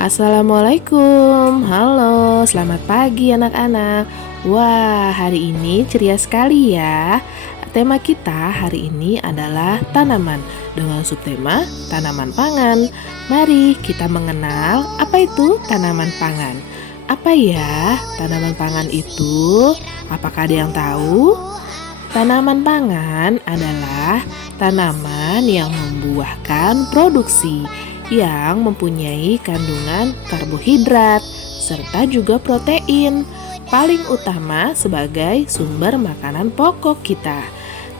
Assalamualaikum, halo, selamat pagi anak-anak. Wah, hari ini ceria sekali ya. Tema kita hari ini adalah tanaman dengan subtema tanaman pangan. Mari kita mengenal apa itu tanaman pangan. Apa ya tanaman pangan itu? Apakah ada yang tahu? Tanaman pangan adalah tanaman yang membuahkan produksi yang mempunyai kandungan karbohidrat serta juga protein, paling utama sebagai sumber makanan pokok kita.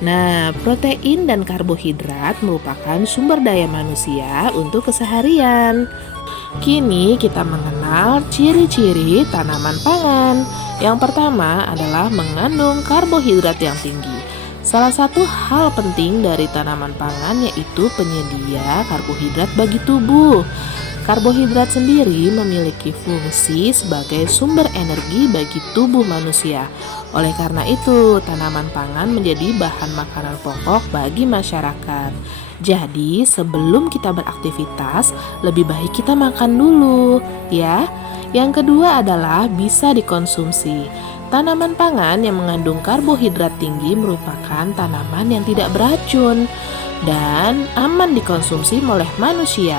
Nah, protein dan karbohidrat merupakan sumber daya manusia untuk keseharian. Kini kita mengenal ciri-ciri tanaman pangan. Yang pertama adalah mengandung karbohidrat yang tinggi. Salah satu hal penting dari tanaman pangan yaitu penyedia karbohidrat bagi tubuh. Karbohidrat sendiri memiliki fungsi sebagai sumber energi bagi tubuh manusia. Oleh karena itu, tanaman pangan menjadi bahan makanan pokok bagi masyarakat. Jadi, sebelum kita beraktivitas, lebih baik kita makan dulu, ya. Yang kedua adalah bisa dikonsumsi. Tanaman pangan yang mengandung karbohidrat tinggi merupakan tanaman yang tidak beracun dan aman dikonsumsi oleh manusia.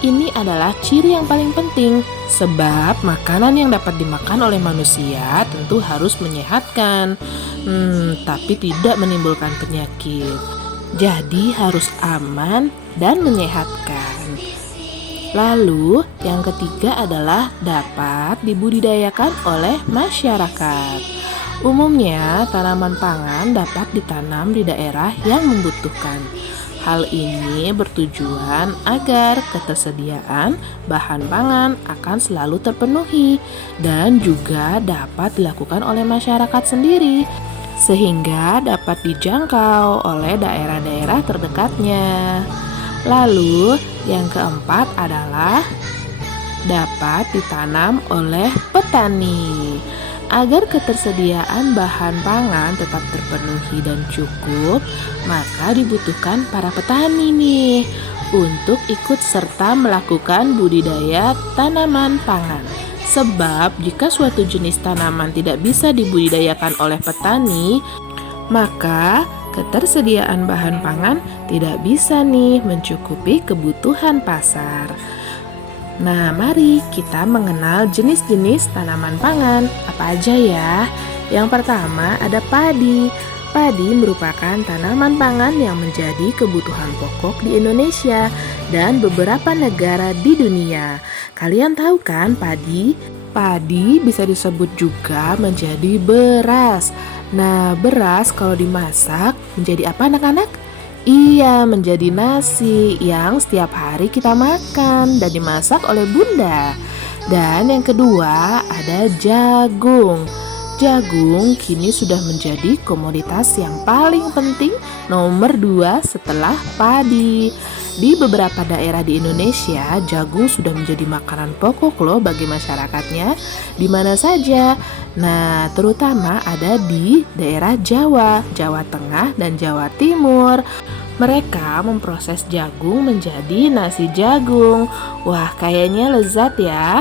Ini adalah ciri yang paling penting, sebab makanan yang dapat dimakan oleh manusia tentu harus menyehatkan, tapi tidak menimbulkan penyakit. Jadi harus aman dan menyehatkan. Lalu, yang ketiga adalah dapat dibudidayakan oleh masyarakat. Umumnya, tanaman pangan dapat ditanam di daerah yang membutuhkan. Hal ini bertujuan agar ketersediaan bahan pangan akan selalu terpenuhi dan juga dapat dilakukan oleh masyarakat sendiri, sehingga dapat dijangkau oleh daerah-daerah terdekatnya. Lalu, yang keempat adalah dapat ditanam oleh petani. Agar ketersediaan bahan pangan tetap terpenuhi dan cukup, maka dibutuhkan para petani nih untuk ikut serta melakukan budidaya tanaman pangan. Sebab jika suatu jenis tanaman tidak bisa dibudidayakan oleh petani, maka ketersediaan bahan pangan tidak bisa nih mencukupi kebutuhan pasar. Nah, mari kita mengenal jenis-jenis tanaman pangan. Apa aja ya? Yang pertama ada padi. Padi merupakan tanaman pangan yang menjadi kebutuhan pokok di Indonesia dan beberapa negara di dunia. Kalian tahu kan padi? Padi bisa disebut juga menjadi beras. Nah, beras kalau dimasak menjadi apa anak-anak? Iya, menjadi nasi yang setiap hari kita makan dan dimasak oleh bunda. Dan yang kedua ada jagung. Jagung kini sudah menjadi komoditas yang paling penting nomor 2 setelah padi. Di beberapa daerah di Indonesia, jagung sudah menjadi makanan pokok loh bagi masyarakatnya. Di mana saja? Nah, terutama ada di daerah Jawa, Jawa Tengah, dan Jawa Timur. Mereka memproses jagung menjadi nasi jagung. Wah, kayaknya lezat ya.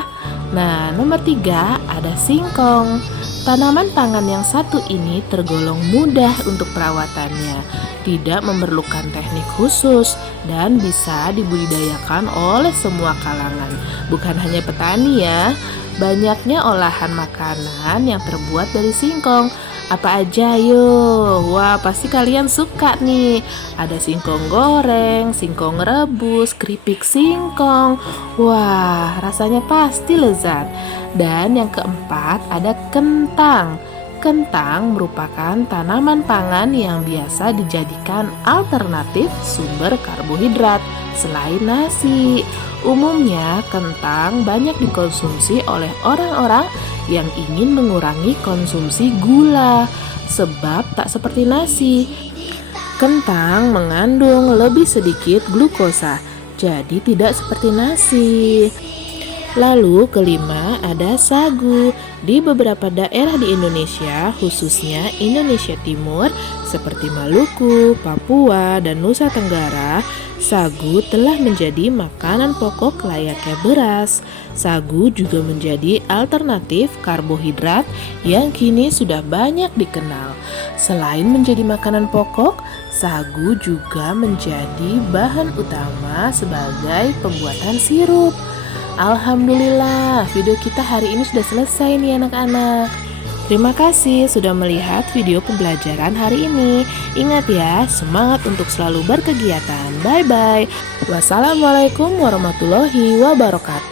Nah, nomor 3 ada singkong. Tanaman pangan yang satu ini tergolong mudah untuk perawatannya, tidak memerlukan teknik khusus, dan bisa dibudidayakan oleh semua kalangan. Bukan hanya petani ya, banyaknya olahan makanan yang terbuat dari singkong. Apa aja yuk? Wah, pasti kalian suka nih. Ada singkong goreng, singkong rebus, keripik singkong. Wah, rasanya pasti lezat. Dan yang keempat ada kentang. Kentang merupakan tanaman pangan yang biasa dijadikan alternatif sumber karbohidrat selain nasi. Umumnya kentang banyak dikonsumsi oleh orang-orang yang ingin mengurangi konsumsi gula, sebab tak seperti nasi. Kentang mengandung lebih sedikit glukosa, jadi tidak seperti nasi. Lalu kelima ada sagu. Di beberapa daerah di Indonesia, khususnya Indonesia Timur, seperti Maluku, Papua, dan Nusa Tenggara, Sagu telah menjadi makanan pokok layaknya beras. Sagu juga menjadi alternatif karbohidrat yang kini sudah banyak dikenal. Selain menjadi makanan pokok, sagu juga menjadi bahan utama sebagai pembuatan sirup. Alhamdulillah, video kita hari ini sudah selesai nih anak-anak. Terima kasih sudah melihat video pembelajaran hari ini. Ingat ya, semangat untuk selalu berkegiatan. Bye-bye. Wassalamualaikum warahmatullahi wabarakatuh.